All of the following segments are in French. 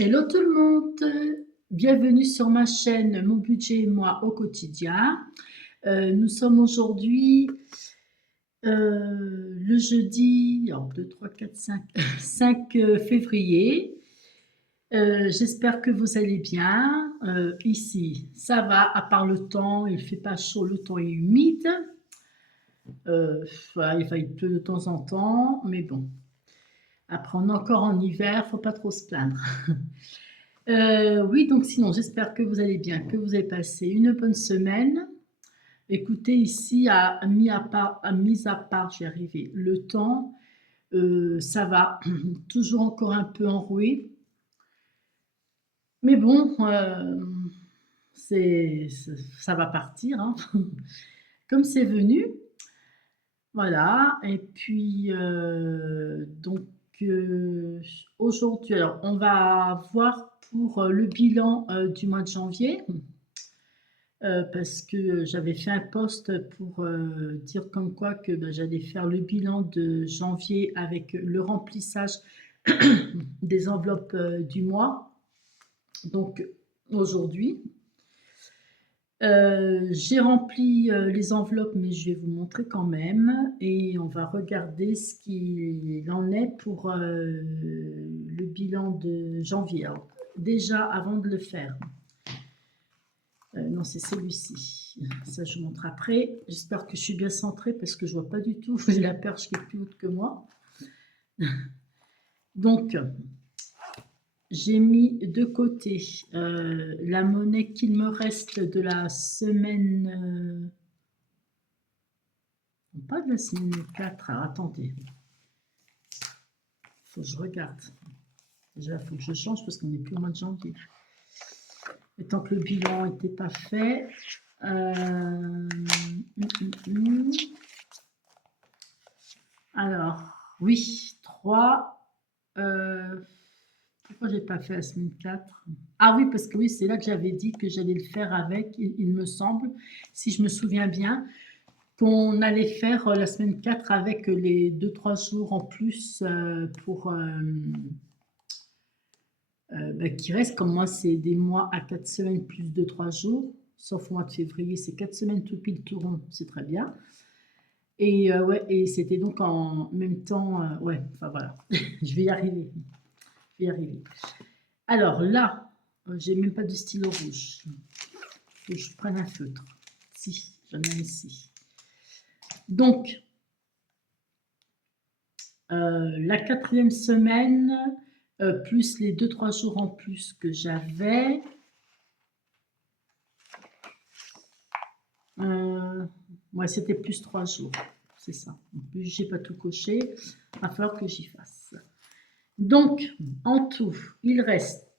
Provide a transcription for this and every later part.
Hello tout le monde, bienvenue sur ma chaîne Mon budget et moi au quotidien. Nous sommes aujourd'hui le jeudi, alors 2, 3, 4, 5, 5 février. J'espère que vous allez bien. Ici, ça va, à part le temps, il fait pas chaud, le temps est humide. Voilà, il pleut de temps en temps, mais bon. Après, on est encore en hiver, faut pas trop se plaindre. Oui, donc sinon, j'espère que vous allez bien, que vous avez passé une bonne semaine. Écoutez, ici, mis à part, j'y arrivé, le temps, ça va, toujours encore un peu enroué. Mais bon, ça va partir, hein, comme c'est venu. Voilà, et puis, donc, aujourd'hui, alors, on va voir pour le bilan du mois de janvier. Parce que j'avais fait un post pour dire comme quoi que j'allais faire le bilan de janvier avec le remplissage des enveloppes du mois. Donc aujourd'hui, j'ai rempli les enveloppes, mais je vais vous montrer quand même et on va regarder ce qu'il en est pour le bilan de janvier. Alors, déjà, avant de le faire, non, c'est celui-ci. Ça, je vous montre après. J'espère que je suis bien centrée parce que je vois pas du tout. J'ai la perche qui est plus haute que moi. Donc, j'ai mis de côté la monnaie qu'il me reste de la semaine... pas de la semaine 4. Alors, attendez. Il faut que je regarde. Déjà, il faut que je change parce qu'on n'est plus au mois de janvier. Et tant que le bilan n'était pas fait... Alors, oui, 3. Pourquoi j'ai pas fait la semaine 4? Ah oui, parce que oui, c'est là que j'avais dit que j'allais le faire avec, il me semble, si je me souviens bien, qu'on allait faire la semaine 4 avec les 2-3 jours en plus pour qui reste. Comme moi, c'est des mois à 4 semaines plus 2-3 jours, sauf au mois de février, c'est 4 semaines tout pile tout rond, c'est très bien. Et ouais, et c'était donc en même temps, ouais, enfin voilà, je vais y arriver, je vais y arriver. Alors là, j'ai même pas de stylo rouge. Faut que je prenne un feutre. Si, j'en ai un ici. Donc, la quatrième semaine, plus les 2-3 jours en plus que j'avais. Ouais, c'était plus 3 jours. C'est ça. En plus, j'ai pas tout coché. Il va falloir que j'y fasse. Donc, en tout, il reste,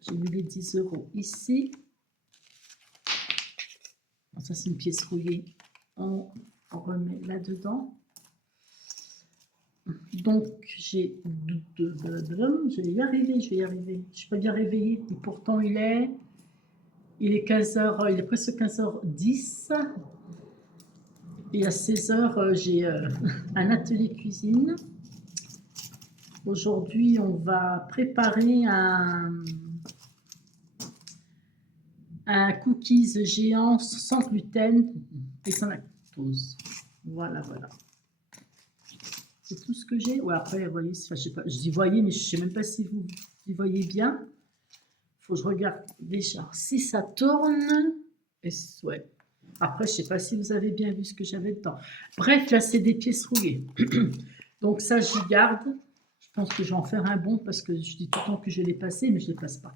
j'ai mis les 10 € ici. Bon, ça, c'est une pièce rouillée. On remet là-dedans. Donc, je vais y arriver, je vais y arriver. Je suis pas bien réveillée. Et pourtant, il est 15h, il est presque 15h10. Et à 16h, j'ai un atelier cuisine. Aujourd'hui, on va préparer un cookies géant sans gluten et sans lactose. Voilà, voilà. C'est tout ce que j'ai. Ouais, après, vous voyez, enfin, je sais pas, je dis voyez, mais je ne sais même pas si vous y voyez bien. Il faut que je regarde déjà si ça tourne. Et ouais. Après, je ne sais pas si vous avez bien vu ce que j'avais dedans. Bref, là, c'est des pièces rouillées. Donc ça, j'y garde. Je pense que je vais en faire un bon parce que je dis tout le temps que je vais les passer, mais je ne les passe pas.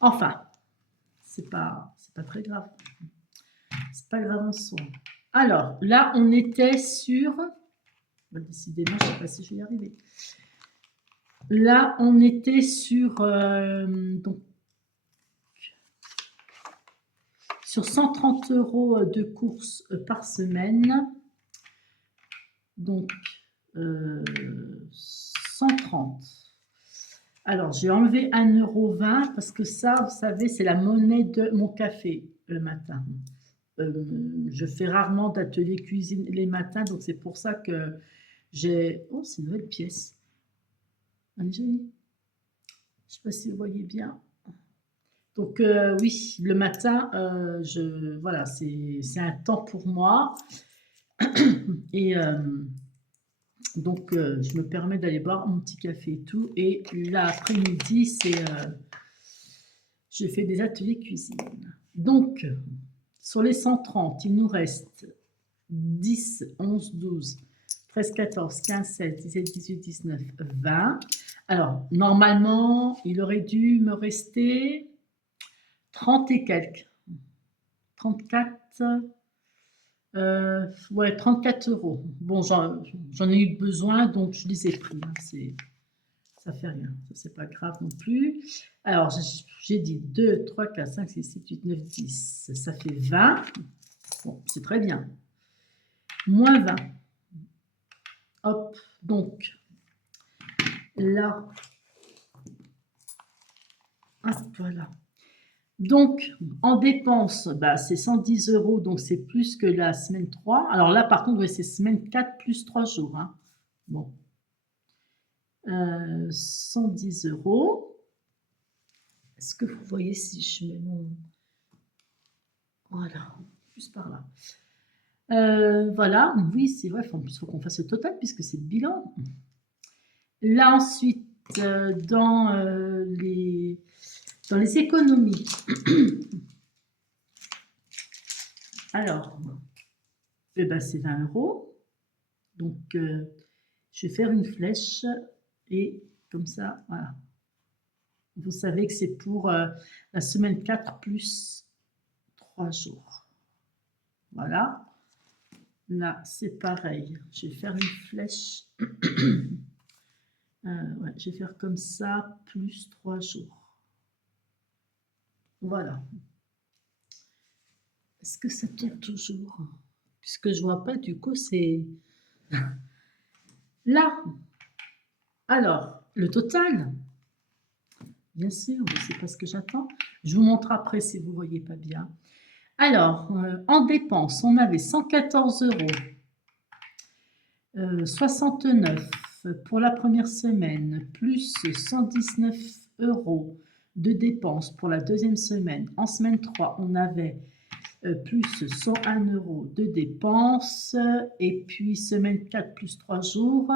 Enfin, c'est pas très grave. C'est pas grave en soi. Alors, là, on était sur... Décidément, je ne sais pas si je vais y arriver. Là, on était sur, donc, sur 130 € de courses par semaine. Donc, 130. Alors, j'ai enlevé 1,20 € parce que ça, vous savez, c'est la monnaie de mon café le matin. Je fais rarement d'atelier cuisine les matins, donc c'est pour ça que j'ai... Oh, c'est une nouvelle pièce. Elle est jolie. Je sais pas si vous voyez bien. Donc oui, le matin, voilà, c'est un temps pour moi. Et donc je me permets d'aller boire mon petit café et tout. Et l'après-midi, je fais des ateliers cuisine. Donc, sur les 130, il nous reste 10, 11, 12, 13, 14, 15, 16, 17, 18, 19, 20. Alors, normalement, il aurait dû me rester 30 et quelques. 34, ouais, 34 euros. Bon, j'en ai eu besoin, donc je les ai pris. Hein, ça fait rien, ça c'est pas grave non plus. Alors, j'ai dit 2, 3, 4, 5, 6, 7, 8, 9, 10. Ça fait 20. Bon, c'est très bien. Moins 20. Hop, donc là, hop, voilà. Donc, en dépenses, bah, c'est 110 euros, donc c'est plus que la semaine 3. Alors là, par contre, ouais, c'est semaine 4 plus 3 jours. Hein. Bon. 110 euros. Est-ce que vous voyez si je mets mon... Voilà, plus par là. Voilà, oui, c'est vrai, en plus, il faut qu'on fasse le total puisque c'est le bilan. Là, ensuite, dans les économies. Alors, eh ben, c'est 20 euros. Donc, je vais faire une flèche et comme ça, voilà. Vous savez que c'est pour la semaine 4 plus 3 jours. Voilà. Là, c'est pareil. Je vais faire une flèche. Ouais, je vais faire comme ça, plus 3 jours. Voilà. Est-ce que ça tourne toujours? Puisque je vois pas, du coup, c'est... Là. Alors, le total. Bien sûr, c'est pas ce que j'attends. Je vous montre après si vous voyez pas bien. Alors, en dépenses, on avait 114 euros. 69 pour la première semaine, plus 119 euros de dépenses pour la deuxième semaine. En semaine 3, on avait plus 101 euros de dépenses. Et puis, semaine 4, plus 3 jours,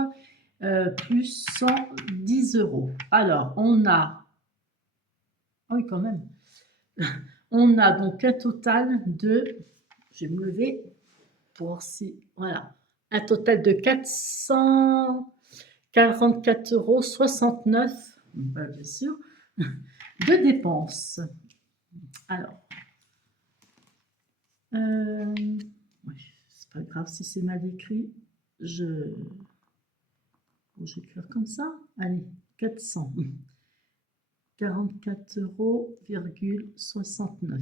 plus 110 euros. Alors, on a... Ah oui, quand même. On a donc un total de... Je vais me lever pour voir si... Voilà. Un total de 444,69 €, bah, bien sûr, de dépenses. Alors, ouais, c'est pas grave si c'est mal écrit. Je vais écrire comme ça. Allez, 444,69 €.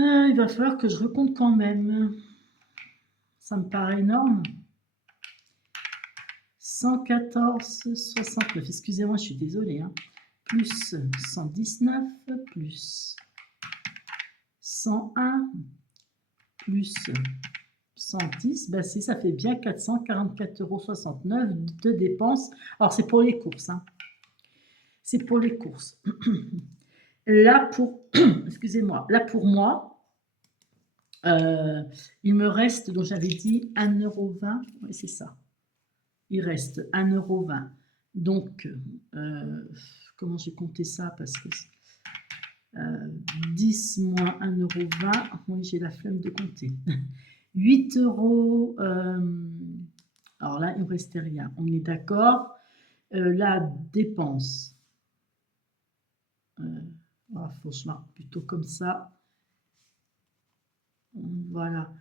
Il va falloir que je recompte quand même. Ça me paraît énorme. 114,69. Excusez-moi, je suis désolée. Hein. Plus 119, plus 101, plus 110. Ben si, ça fait bien 444,69 € de dépenses. Alors, c'est pour les courses. Hein. C'est pour les courses. Là, pour... Excusez-moi. Là, pour moi... il me reste, donc j'avais dit 1,20 €, oui c'est ça, il reste 1,20 €, donc comment j'ai compté ça, parce que 10 moins 1,20 €, oui j'ai la flemme de compter, 8 €, alors là il ne me restait rien, on est d'accord, la dépense, faut que je marque plutôt comme ça, voilà.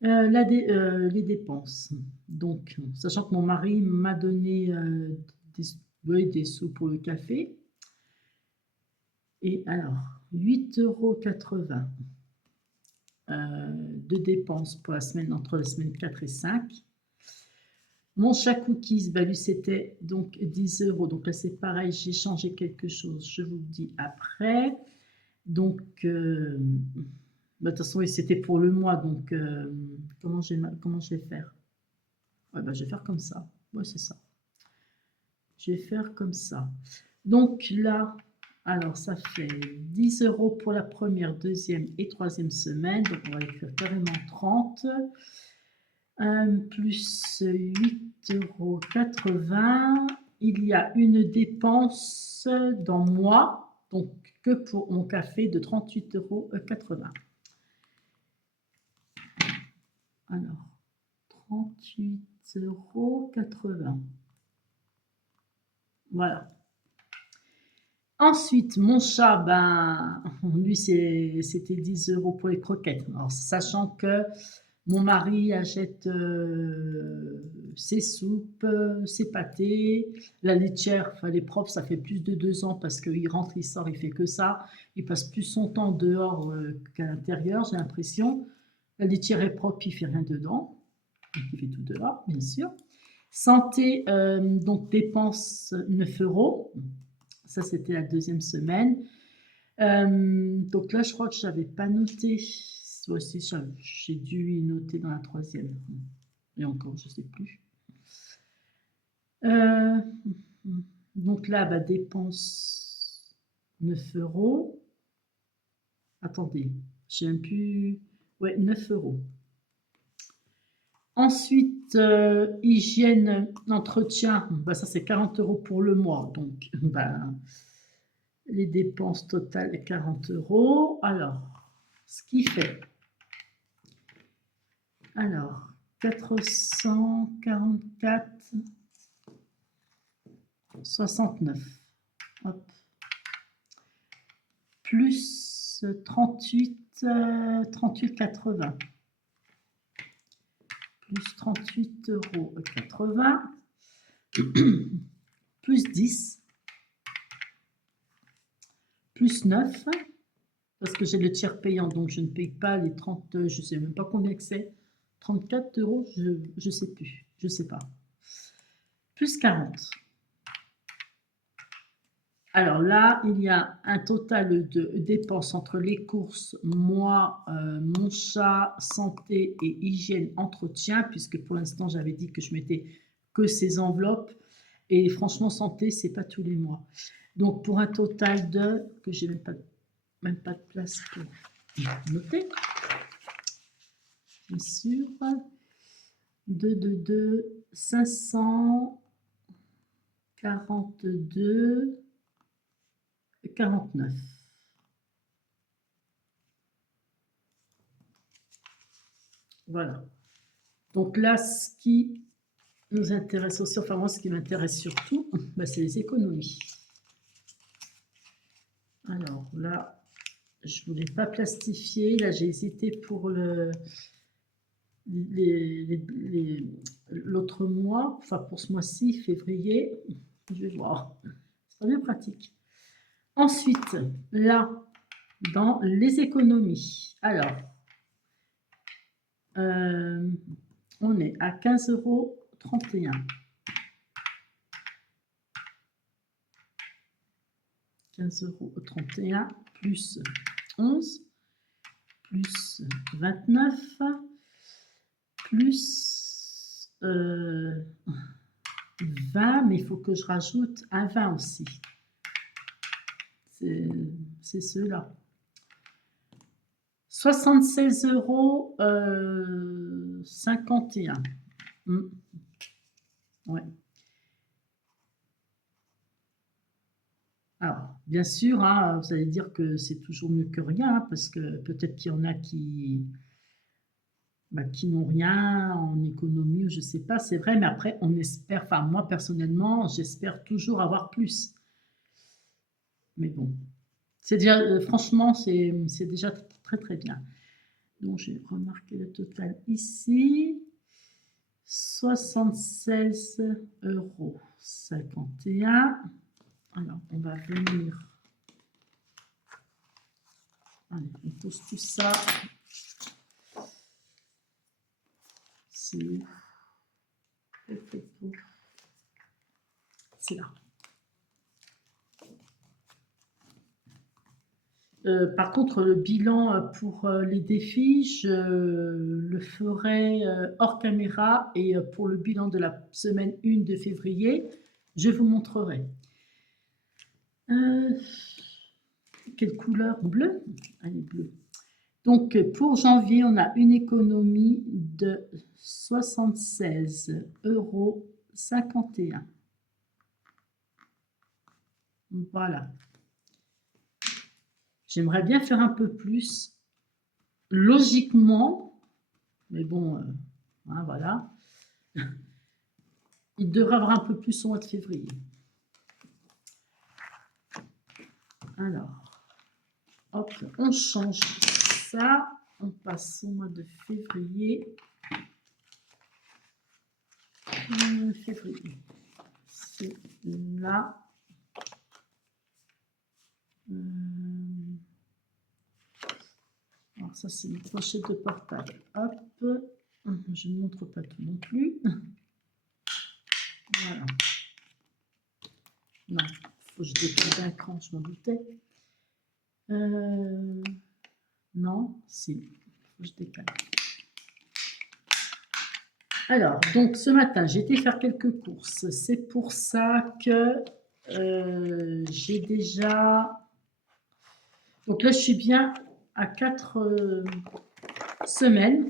Les dépenses. Donc, sachant que mon mari m'a donné des sous pour le café. Et alors, 8,80 € de dépenses pour la semaine, entre la semaine 4 et 5. Mon chat cookies, bah lui c'était donc 10 €. Donc là c'est pareil, j'ai changé quelque chose, je vous le dis après. Donc, bah, de toute façon, oui, c'était pour le mois, donc comment je vais faire? Ouais, bah, je vais faire comme ça. Ouais, c'est ça. Je vais faire comme ça. Donc là, alors ça fait 10 € pour la première, deuxième et troisième semaine. Donc on va écrire carrément 30. Plus 8,80 €. Il y a une dépense dans moi, donc que pour mon café, de 38,80 €. Alors, 38,80 €. Voilà. Ensuite, mon chat, ben, lui, c'était 10 € pour les croquettes. Alors, sachant que mon mari achète ses soupes, ses pâtés, la laitière, enfin, elle est propre, ça fait plus de 2 ans parce qu'il rentre, il sort, il fait que ça. Il passe plus son temps dehors qu'à l'intérieur, j'ai l'impression. La laitière est propre, il fait rien dedans. Il fait tout dehors, bien sûr. Santé, donc dépenses 9 €. Ça, c'était la deuxième semaine. Donc là, je crois que je n'avais pas noté. Voici, j'ai dû y noter dans la troisième. Et encore, je ne sais plus. Donc là, bah, dépenses 9 €. Attendez, j'ai même plus. Ouais, 9 €. Ensuite, hygiène, entretien, bah, ça c'est 40 € pour le mois. Donc, bah, les dépenses totales 40 €. Alors, ce qui fait. Alors, 444, 69. Hop. Plus 38,80. Plus 38,80 €. Plus 10. Plus 9. Parce que j'ai le tiers payant, donc je ne paye pas les 30, je ne sais même pas combien que c'est. 34 €, je ne sais plus, je ne sais pas. Plus 40. Alors là, il y a un total de dépenses entre les courses, moi, mon chat, santé et hygiène, entretien, puisque pour l'instant, j'avais dit que je mettais que ces enveloppes. Et franchement, santé, c'est pas tous les mois. Donc, pour un total de, que j'ai même pas de place pour noter, bien sûr, 542,49. Voilà. Donc là, ce qui nous intéresse aussi, enfin moi, ce qui m'intéresse surtout, bah, c'est les économies. Alors là, je ne voulais pas plastifier. Là, j'ai hésité pour l'autre mois, enfin pour ce mois-ci, février. Je vais voir. C'est pas bien pratique. Ensuite, là, dans les économies. Alors, on est à 15,31 €. 15,31 € plus 11, plus 29, plus 20, mais il faut que je rajoute un 20 aussi. C'est ceux-là. 76,51 €. Ouais. Alors, bien sûr, hein, vous allez dire que c'est toujours mieux que rien, hein, parce que peut-être qu'il y en a qui n'ont rien en économie, ou je ne sais pas, c'est vrai, mais après, on espère, enfin, moi, personnellement, j'espère toujours avoir plus. Mais bon, c'est déjà, franchement, c'est déjà très, très bien. Donc, j'ai remarqué le total ici. 76,51 €. Alors, on va venir. Allez, on pose tout ça. C'est où? C'est là. Par contre, le bilan pour les défis, je le ferai hors caméra, et pour le bilan de la semaine 1 de février, Je vous montrerai. Quelle couleur? Bleu? Allez, bleu. Donc, pour janvier, on a une économie de 76,51 €. Voilà. J'aimerais bien faire un peu plus, logiquement, mais bon, hein, voilà. Il devrait avoir un peu plus au mois de février. Alors, hop, on change ça. On passe au mois de février. Février. C'est là. Alors ça, c'est une pochette de portable. Hop. Je ne montre pas tout non plus. Voilà. Non, il faut que je décale l'écran, je m'en doutais. Non, si, il faut que je décale. Alors, donc ce matin, j'ai été faire quelques courses. C'est pour ça que j'ai déjà... Donc là, je suis bien à 4 semaines.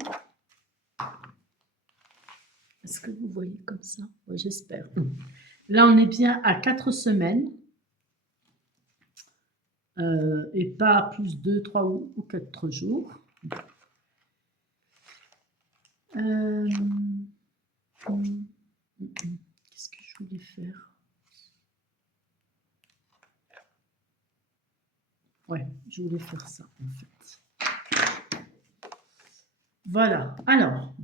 Est-ce que vous voyez comme ça? Oui, j'espère. Là, on est bien à 4 semaines. Et pas plus de 3 ou 4 jours. Qu'est-ce que je voulais faire? Ouais, je voulais faire ça en fait. Voilà. Alors,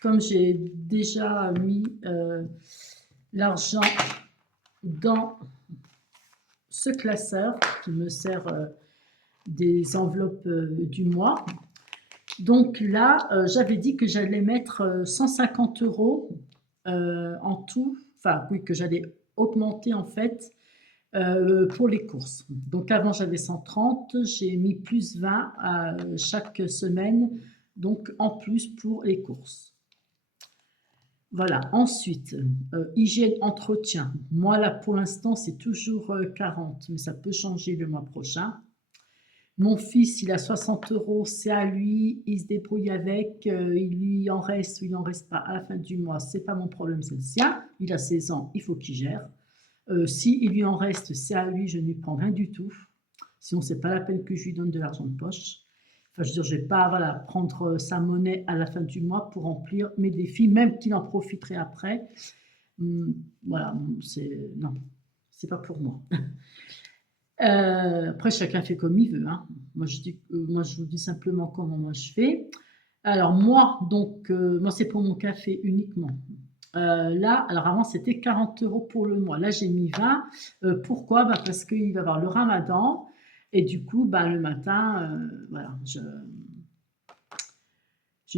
comme j'ai déjà mis l'argent dans ce classeur qui me sert des enveloppes du mois, donc là, j'avais dit que j'allais mettre 150 € en tout, enfin oui, que j'allais augmenter en fait pour les courses. Donc avant j'avais 130, j'ai mis plus 20 à chaque semaine, donc en plus pour les courses. Voilà, ensuite, hygiène, entretien. Moi là pour l'instant c'est toujours 40, mais ça peut changer le mois prochain. Mon fils, il a 60 €, c'est à lui, il se débrouille avec, il lui en reste ou il n'en reste pas à la fin du mois, c'est pas mon problème, c'est le sien. Il a 16 ans, il faut qu'il gère. Si il lui en reste, c'est à lui, je ne lui prends rien du tout. Sinon, c'est pas la peine que je lui donne de l'argent de poche. Enfin, je veux dire, je vais pas voilà, prendre sa monnaie à la fin du mois pour remplir mes défis, même qu'il en profiterait après. Voilà, non, c'est pas pour moi. Après, chacun fait comme il veut. Hein. Moi, je vous dis simplement comment moi je fais. Alors moi, donc, moi c'est pour mon café uniquement. Là, alors avant c'était 40 € pour le mois. Là, j'ai mis 20. Pourquoi? Parce qu'il va y avoir le ramadan. Et du coup, le matin, voilà, je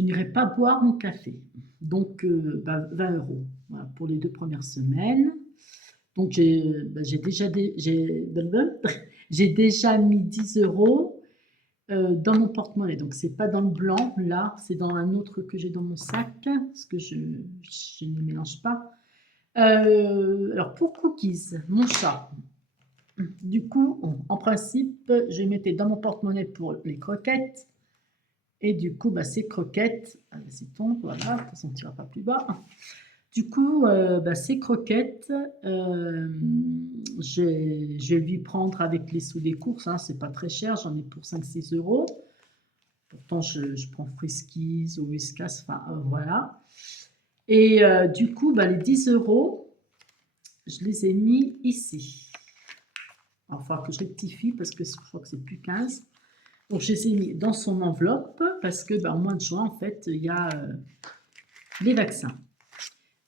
n'irai pas boire mon café. Donc, 20 € voilà, pour les 2 premières semaines. Donc, j'ai déjà mis 10 € dans mon porte-monnaie. Donc, c'est pas dans le blanc, là, c'est dans un autre que j'ai dans mon sac, parce que je ne mélange pas. Alors, pour Cookies, mon chat, du coup, en principe, je mettais dans mon porte-monnaie pour les croquettes. Et du coup, ces croquettes, c'est tombe, voilà, de toute façon, tu ne pas plus bas. Du coup, ces croquettes, je vais lui prendre avec les sous des courses, hein, c'est pas très cher, j'en ai pour 5-6 €. Pourtant, je prends Friskies ou Whiskas, enfin voilà. Et du coup, les 10 €, je les ai mis ici. Il va falloir que je rectifie parce que je crois que c'est plus 15. Donc, je les ai mis dans son enveloppe parce que au mois de juin, en fait, il y a les vaccins.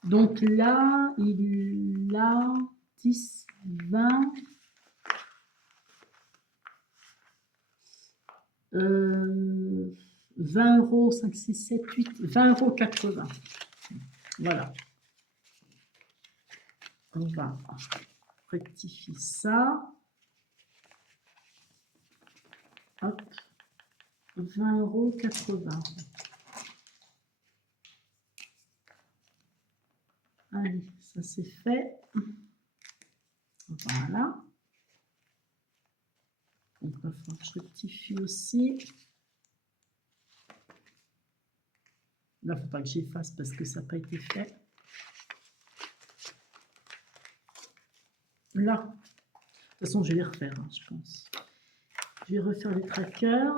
Donc là, il a 10, 20, 20 €, 5, 6, 7, 8, 20,80 €. Voilà. On va rectifier ça. Hop. 20,80 €. Allez, ça c'est fait. Voilà. Donc, il va falloir que je rectifie aussi. Là, il ne faut pas que j'efface parce que ça n'a pas été fait. Là, de toute façon, je vais les refaire, hein, je pense. Je vais refaire les trackers.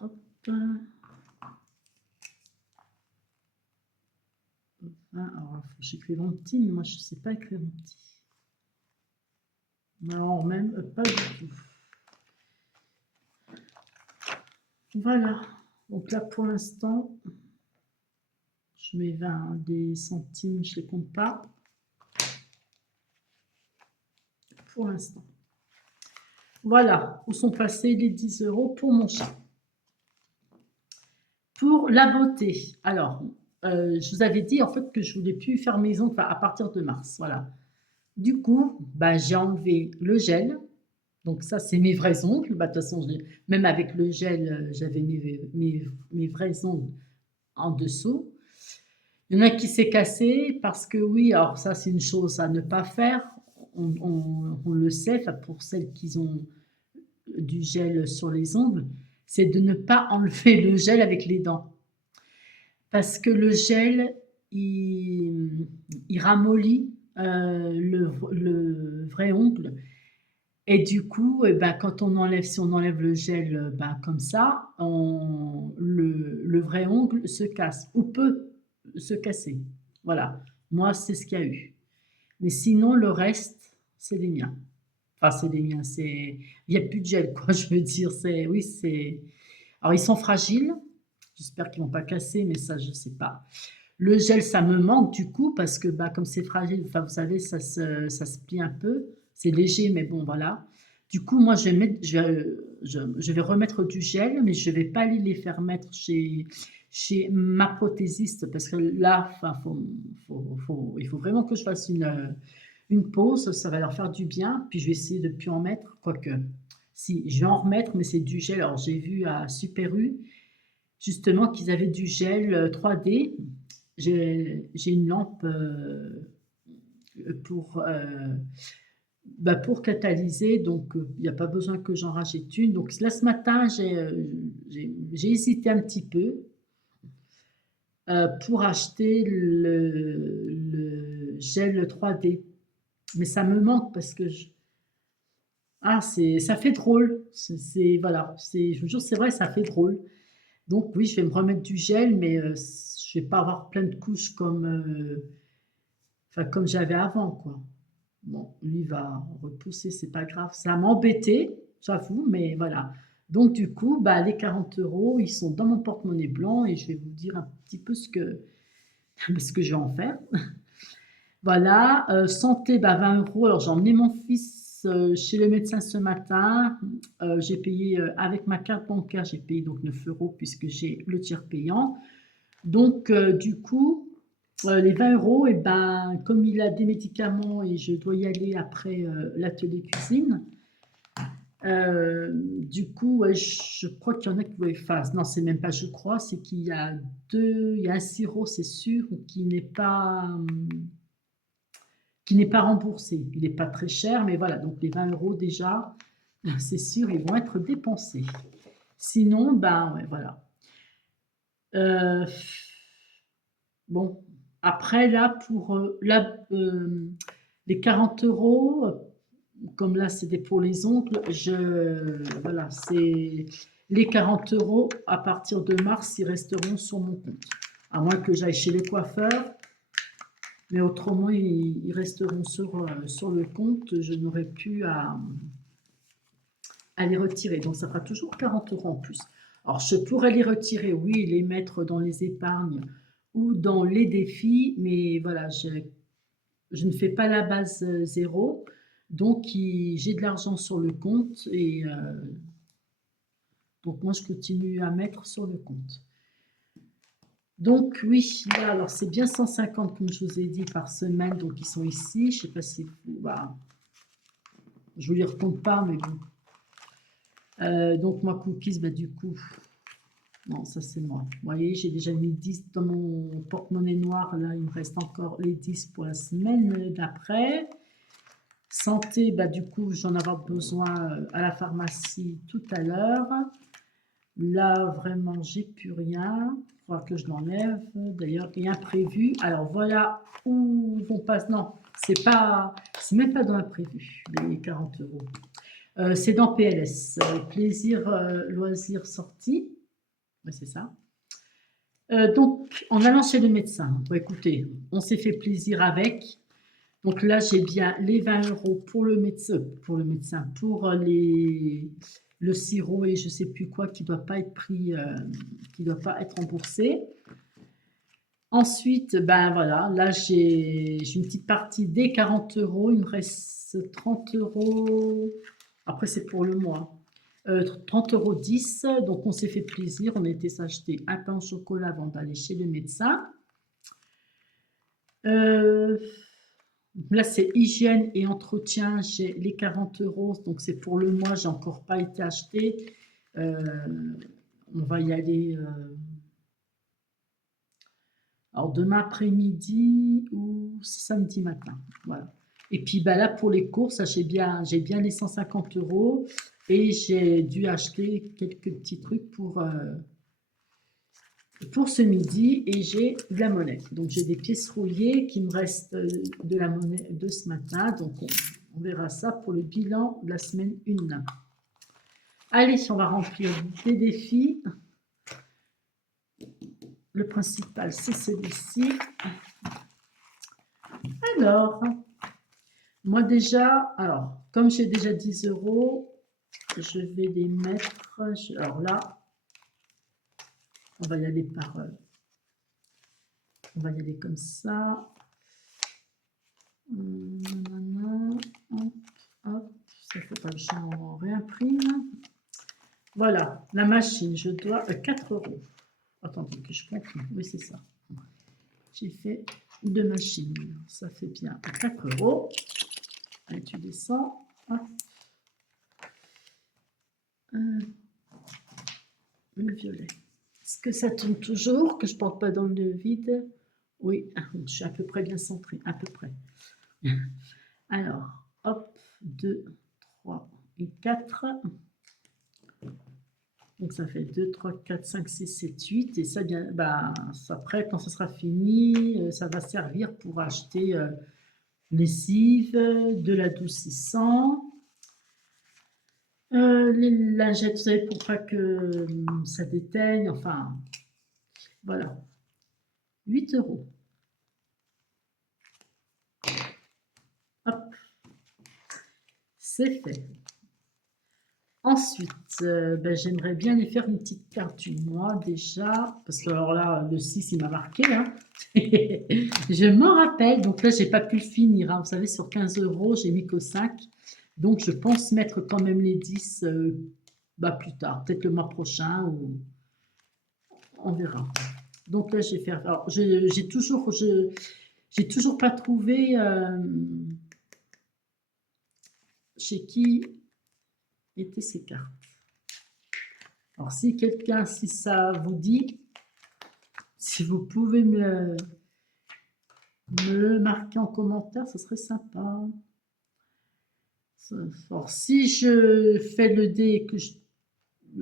Hop. Alors, il faut que j'écrive en petit, mais moi, je ne sais pas écrire en petit. Non, même pas du tout. Voilà. Donc là, pour l'instant, je mets 20 des centimes, je ne les compte pas. Pour l'instant. Voilà, où sont passés les 10 € pour mon chat. Pour la beauté, alors, je vous avais dit en fait que je ne voulais plus faire mes ongles à partir de mars, voilà. Du coup, bah, j'ai enlevé le gel, donc ça c'est mes vrais ongles, bah, de toute façon, même avec le gel, j'avais mes vrais ongles en dessous. Il y en a qui s'est cassé parce que oui, alors ça c'est une chose à ne pas faire, on le sait, pour celles qui ont du gel sur les ongles, c'est de ne pas enlever le gel avec les dents. Parce que le gel, il ramollit le vrai ongle. Et du coup, ben, quand on enlève, si on enlève le gel ben, comme ça, le vrai ongle se casse ou peut se casser. Voilà, moi c'est ce qu'il y a eu. Mais sinon, le reste, c'est les miens. Enfin, c'est les miens, il n'y a plus de gel, quoi, je veux dire. Oui, c'est. Alors, ils sont fragiles. J'espère qu'ils ne vont pas casser, mais ça, je ne sais pas. Le gel, ça me manque du coup, parce que bah, comme c'est fragile, enfin, vous savez, ça se plie un peu. C'est léger, mais bon, voilà. Du coup, moi, je vais remettre du gel, mais je ne vais pas aller les faire mettre chez ma prothésiste, parce que là, enfin, il faut vraiment que je fasse une pause, ça va leur faire du bien, puis je vais essayer de ne plus en mettre, quoique, si, je vais en remettre, mais c'est du gel. Alors, j'ai vu à Super U, justement, qu'ils avaient du gel 3D. J'ai une lampe pour, pour catalyser, donc il n'y a pas besoin que j'en rachète une. Donc là, ce matin, j'ai hésité un petit peu pour acheter le gel 3D. Mais ça me manque parce que ça fait drôle. Voilà, je vous jure, c'est vrai, ça fait drôle. Donc oui, je vais me remettre du gel, mais je vais pas avoir plein de couches comme j'avais avant, quoi. Bon, lui va repousser, c'est pas grave. Ça m'a embêté, j'avoue, mais voilà. Donc du coup, bah, les 40 €, ils sont dans mon porte-monnaie blanc et je vais vous dire un petit peu ce que je vais en faire. Voilà, santé, bah, 20 €. Alors j'ai emmené mon fils chez le médecin ce matin. J'ai payé avec ma carte bancaire, j'ai payé donc 9 € puisque j'ai le tiers payant. Donc du coup, les 20 €, et ben, comme il a des médicaments et je dois y aller après l'atelier cuisine, du coup, ouais, je crois qu'il y en a qui vont effacer. Non, c'est même pas je crois, c'est qu'il y a il y a un sirop, c'est sûr, qui n'est pas remboursé. Il n'est pas très cher, mais voilà, donc les 20 € déjà, c'est sûr, ils vont être dépensés. Sinon, ben ouais, voilà. Bon, après là, pour les 40 €, comme là c'était pour les ongles, voilà, c'est les 40 € à partir de mars, ils resteront sur mon compte. À moins que j'aille chez les coiffeurs, mais autrement, ils resteront sur le compte. Je n'aurai plus à les retirer. Donc, ça fera toujours 40 € en plus. Alors, je pourrais les retirer, oui, les mettre dans les épargnes ou dans les défis, mais voilà, je ne fais pas la base zéro. Donc, j'ai de l'argent sur le compte et donc moi, je continue à mettre sur le compte. Donc oui, là, alors c'est bien 150 comme je vous ai dit par semaine, donc ils sont ici. Je ne sais pas si bah, je ne les recompte pas, mais bon. Donc moi, cookies, bah, du coup, Non, ça c'est moi. Vous voyez, j'ai déjà mis 10 dans mon porte-monnaie noir. Là, il me reste encore les 10 pour la semaine d'après. Santé, bah, du coup, j'en aurai besoin à la pharmacie tout à l'heure. Là, vraiment, j'ai plus rien. Il faudra que je l'enlève. D'ailleurs, rien prévu. Alors, voilà où vont passer. Non, c'est même pas dans l'imprévu, les 40 euros. C'est dans PLS, plaisir, loisirs, sortie. Ouais, c'est ça. Donc, en allant chez le médecin, bon, écoutez, on s'est fait plaisir avec. Donc là, j'ai bien les 20 euros pour le sirop et je sais plus quoi qui doit pas être pris, qui doit pas être remboursé. Ensuite, ben voilà, là j'ai une petite partie des 40 euros, il me reste 30 euros. Après, c'est pour le mois. 30 euros 10, donc on s'est fait plaisir, on a été s'acheter un pain au chocolat avant d'aller chez le médecin. Là, c'est hygiène et entretien, j'ai les 40 euros, donc c'est pour le mois, j'ai encore pas été acheté. On va y aller alors demain après-midi ou samedi matin. Voilà. Et puis bah, là, pour les courses, j'ai bien les 150 euros et j'ai dû acheter quelques petits trucs pour ce midi et j'ai de la monnaie. Donc j'ai des pièces rouillées qui me restent de la monnaie de ce matin. Donc on verra ça pour le bilan de la semaine 1. Allez, on va remplir des défis. Le principal, c'est celui-ci. Alors, moi déjà, alors, comme j'ai déjà 10 euros, je vais les mettre. Alors là, on va y aller on va y aller comme ça. Hop, hop, ça faut pas que j'en réimprime. Voilà, la machine, je dois 4 euros. Attendez que je compte. Oui, c'est ça. J'ai fait 2 machines. Ça fait bien 4 euros. Allez, tu descends. Hop. Le violet. Est-ce que ça tourne toujours? Que je ne porte pas dans le vide? Oui, je suis à peu près bien centrée. À peu près. Alors, hop, 2, 3 et 4. Donc ça fait 2, 3, 4, 5, 6, 7, 8. Et ça, bien, bah, après, quand ça sera fini, ça va servir pour acheter lessive, de l'adoucissant, les lingettes, vous savez, pour pas que ça déteigne. Enfin, voilà. 8 euros. Hop, c'est fait. Ensuite, ben, j'aimerais bien les faire une petite carte du mois déjà, parce que alors là, le 6, il m'a marqué. Hein. Je m'en rappelle, donc là, j'ai pas pu le finir. Hein. Vous savez, sur 15 euros, j'ai mis que 5. Donc, je pense mettre quand même les 10 bah, plus tard, peut-être le mois prochain, ou on verra. Donc là, je vais faire. Alors, j'ai toujours pas trouvé chez qui étaient ces cartes. Alors, si quelqu'un, si ça vous dit, si vous pouvez me le marquer en commentaire, ce serait sympa. Alors, si je fais le dé et que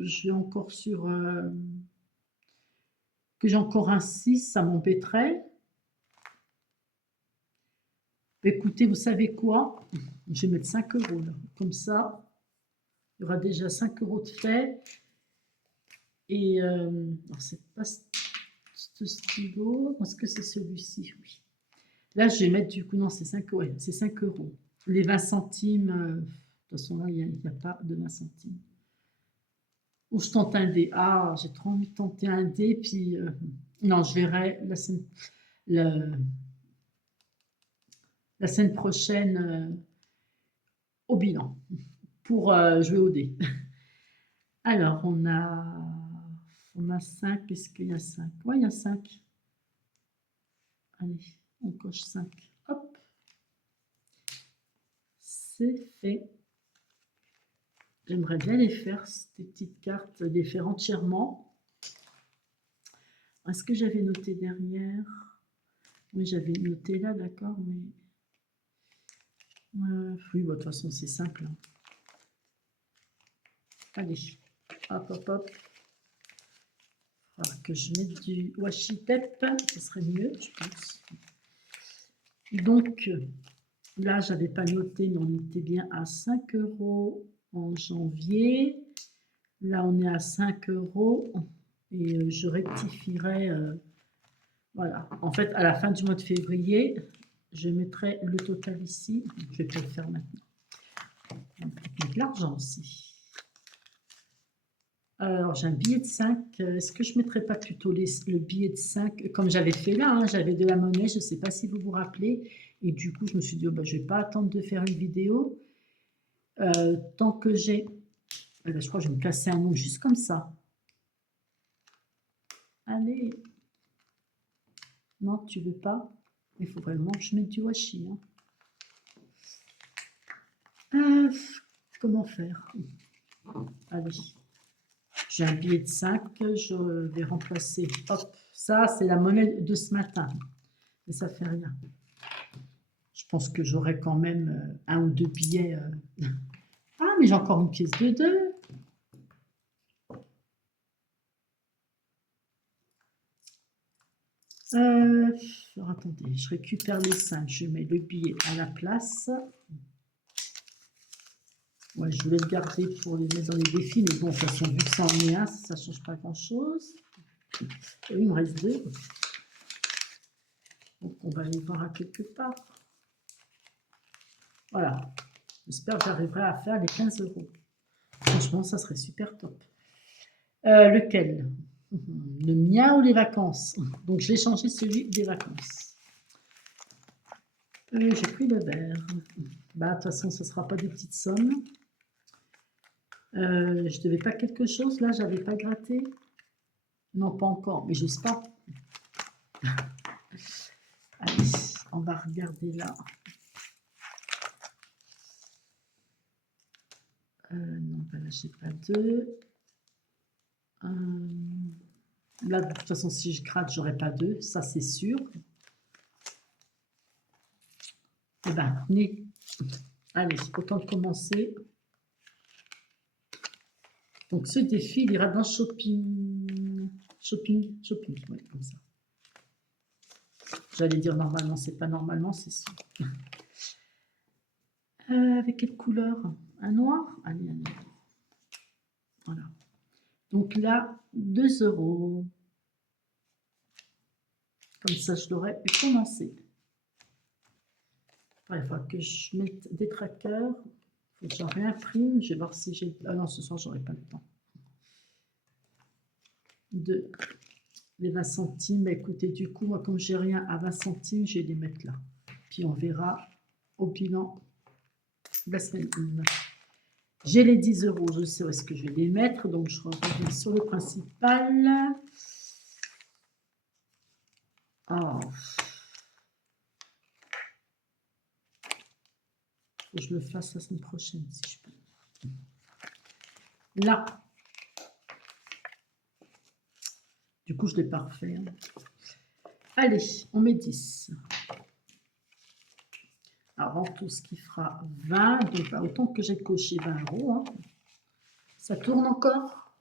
j'ai encore que j'ai encore un 6, ça m'embêterait. Écoutez, vous savez quoi? Je vais mettre 5 euros là. Comme ça, il y aura déjà 5 euros de fait. Et c'est pas ce stylo. Est-ce que c'est celui-ci? Oui. Là, je vais mettre du coup, non, c'est 5, ouais, c'est 5 euros. Les 20 centimes, de toute façon, là, il n'y a pas de 20 centimes. Ou je tente un dé. Ah, j'ai trop envie de tenter un dé, puis non, je verrai la semaine prochaine au bilan pour jouer au dé. Alors, on a 5. Est-ce qu'il y a 5? Oui, il y a 5. Allez, on coche 5. Hop. C'est fait. J'aimerais bien les faire, ces petites cartes, les faire entièrement. Est-ce que j'avais noté derrière? Oui, j'avais noté là, d'accord, mais... oui, bah, de toute façon, c'est simple. Hein. Allez, hop, hop, hop. Alors que je mette du washi tape, ce serait mieux, je pense. Donc, là, j'avais pas noté, mais on était bien à 5 € en janvier. Là, on est à 5 € et je rectifierai. Voilà. En fait, à la fin du mois de février, je mettrai le total ici. Je vais pas le faire maintenant. On peut mettre l'argent aussi. Alors, j'ai un billet de 5. Est-ce que je ne mettrais pas plutôt le billet de 5 comme j'avais fait là, hein, j'avais de la monnaie, je ne sais pas si vous vous rappelez. Et du coup, je me suis dit, oh, bah, je ne vais pas attendre de faire une vidéo. Tant que j'ai... Eh ben, je crois que je vais me casser un nom juste comme ça. Allez. Non, tu veux pas? Il faut vraiment que je mette du washi. Hein. Comment faire? Allez. J'ai un billet de 5, je vais remplacer. Hop, ça c'est la monnaie de ce matin. Mais ça fait rien. Je pense que j'aurai quand même un ou deux billets. Ah, mais j'ai encore une pièce de 2. Alors, attendez, je récupère les 5. Je mets le billet à la place. Ouais, je voulais le garder pour les mettre dans les défis, mais bon, de toute façon, vu que ça en est un, ça ne change pas grand-chose. Et il me reste 2. Donc, on va les voir à quelque part. Voilà. J'espère que j'arriverai à faire les 15 €. Franchement, ça serait super top. Lequel? Le mien ou les vacances? Donc, je vais changer celui des vacances. J'ai pris le vert. Bah, de toute façon, ce ne sera pas des petites sommes. Je devais pas quelque chose, là, j'avais pas gratté. Non, pas encore, mais j'ose pas. Allez, on va regarder là. Non, bah là, j'ai pas 2. Là, de toute façon, si je gratte, j'aurai pas 2, ça c'est sûr. Eh ben, né. Allez, autant commencer. Donc, ce défi, il ira dans shopping. Shopping, ouais, comme ça. J'allais dire normalement, c'est pas normalement, c'est sûr. Avec quelle couleur? Un noir? Allez, un noir. Voilà. Donc là, 2 €. Comme ça, je l'aurais commencé. Il faut que je mette des trackers. Il faut que j'en réimprime. Je vais voir si j'ai... Ah non, ce soir, j'aurai pas le temps. Les 20 centimes. Écoutez, du coup, moi, comme j'ai rien à 20 centimes, je vais les mettre là. Puis on verra au bilan de la semaine 1. J'ai les 10 €, je sais où est-ce que je vais les mettre. Donc, je reviens sur le principal. Oh. Faut que je le fasse la semaine prochaine, si je peux. Là. Du coup, je l'ai pas refait. Hein. Allez, on met 10. Alors, en tout, ce qui fera 20. Donc, bah, autant que j'ai coché 20 €. Hein. Ça tourne encore?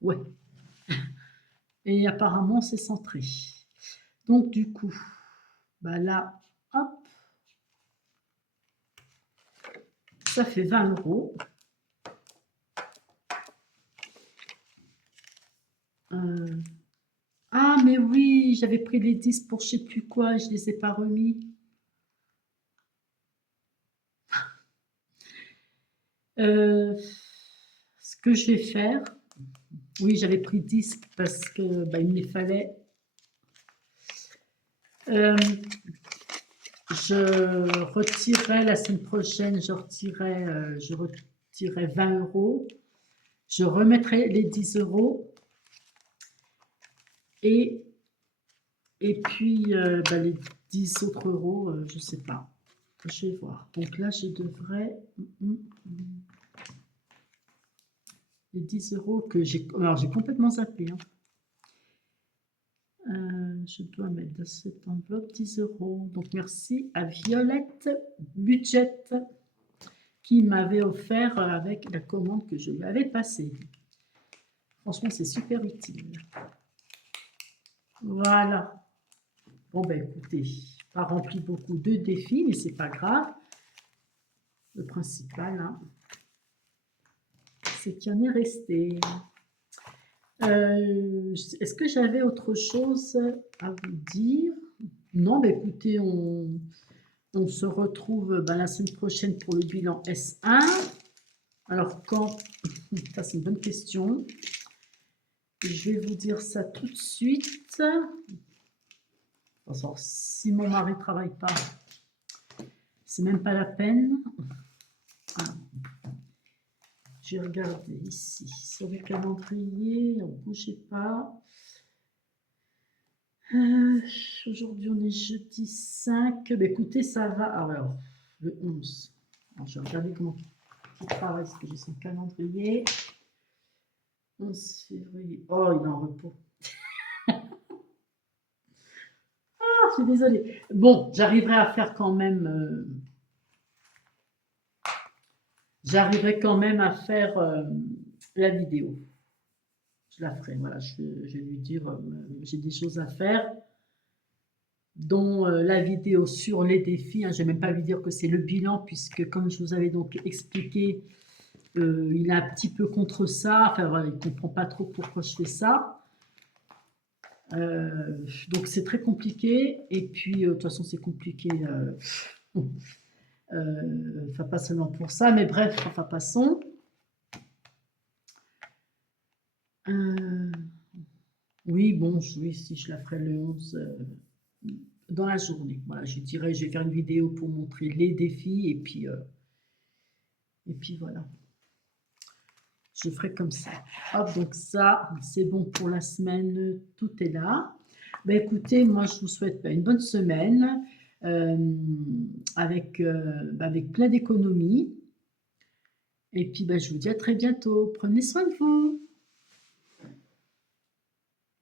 Ouais. Et apparemment, c'est centré. Donc, du coup, bah là, hop. Ça fait 20 €. Ah, mais oui, j'avais pris les 10 pour je sais plus quoi et je les ai pas remis. Ce que je vais faire, oui, j'avais pris 10 parce que bah, il me les fallait. Je retirerai la semaine prochaine, je retirerai 20 €. Je remettrai les 10 € et puis bah, les 10 autres euros, je ne sais pas. Je vais voir. Donc là, je devrais... Les 10 € que j'ai... Alors, j'ai complètement zappé. Hein. Je dois mettre dans cette enveloppe 10 €. Donc merci à Violette Budget qui m'avait offert avec la commande que je lui avais passée. Franchement, c'est super utile. Voilà. Bon, ben écoutez, pas rempli beaucoup de défis, mais c'est pas grave. Le principal, hein, c'est qu'il y en est resté. Est-ce que j'avais autre chose à vous dire? Non, ben écoutez, on se retrouve la semaine prochaine pour le bilan S1. Alors quand? Ça, c'est une bonne question. Je vais vous dire ça tout de suite. Alors, si mon mari ne travaille pas, c'est même pas la peine. Ah. J'ai regardé ici sur le calendrier, ne bougez pas. Aujourd'hui, on est jeudi 5. Ben, écoutez, ça va. Alors, le 11. Alors, je vais regarder comment il travaille, parce que j'ai son calendrier. 11 février. Oh, il est en repos. Je suis désolée. Bon, j'arriverai à faire quand même. J'arriverai quand même à faire la vidéo. Je la ferai. Voilà, je vais lui dire j'ai des choses à faire, dont la vidéo sur les défis. Hein, je ne vais même pas lui dire que c'est le bilan, puisque comme je vous avais donc expliqué, il est un petit peu contre ça. Enfin voilà, il ne comprend pas trop pourquoi je fais ça. Donc c'est très compliqué, et puis de toute façon c'est compliqué, enfin pas seulement pour ça, mais bref, enfin passons. Oui, bon, oui, si je la ferai le 11 dans la journée. Voilà, je dirais, je vais faire une vidéo pour montrer les défis, et puis voilà. Je ferai comme ça. Hop, donc ça, c'est bon pour la semaine, tout est là. Ben, écoutez, moi je vous souhaite une bonne semaine avec plein d'économies. Et puis ben, je vous dis à très bientôt. Prenez soin de vous.